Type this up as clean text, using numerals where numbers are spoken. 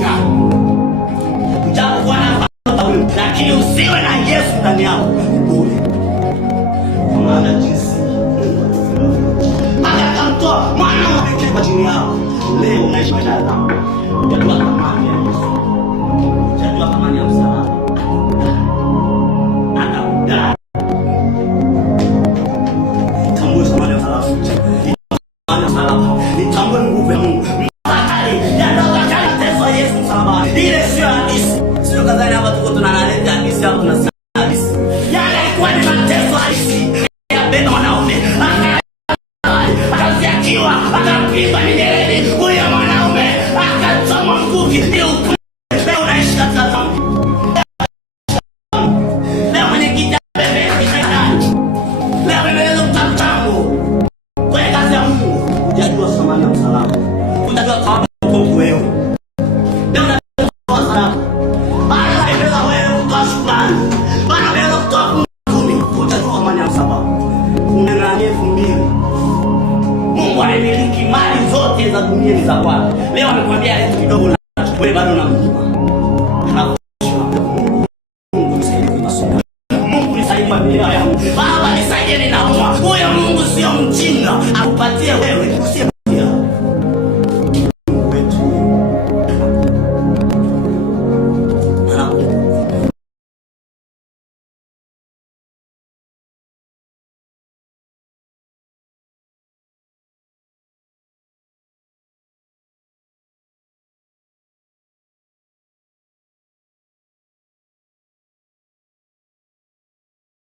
yako. Utakuwa na fahamu, lakini usiwe na Yesu ndani yako bure. Kwa maana jinsi akamtoa mwana wa pekee kwa ajili yako. Leo unaishi maisha ya dhambi. Utajua thamani ya Yesu. Utajua thamani ya msalaba. Atakudai. Tambua thamani ya msalaba. Nitambue nguvu ya Mungu. Yesu msalaba. Ile sio hadithi. Sio kadhani hapa tuko tunaleta hadithi hapo na hadithi. Yale ilikuwa ni mateso halisi ya baba mwanaume. Akaziakiwa, akapigwa mijeledi. Huyo mwanaume akachomwa mkuki. Leo unaishi katika dhambi. Leo mwenye kita bebe kitandani. Leo bebe mtamtangu. Kwenye kazi ya Mungu. Hujajua thamani ya msalaba. Hujajua thamani ya wokovu wewe. Mungu anamiliki mali zote za dunia ni za kwake. Leo amekwambia leo kidogo na wewe bado unamjua. Mungu nisaidie familia yangu. Baba nisaidie ninaomba. Huyo Mungu sio mjinga, akupatie wewe.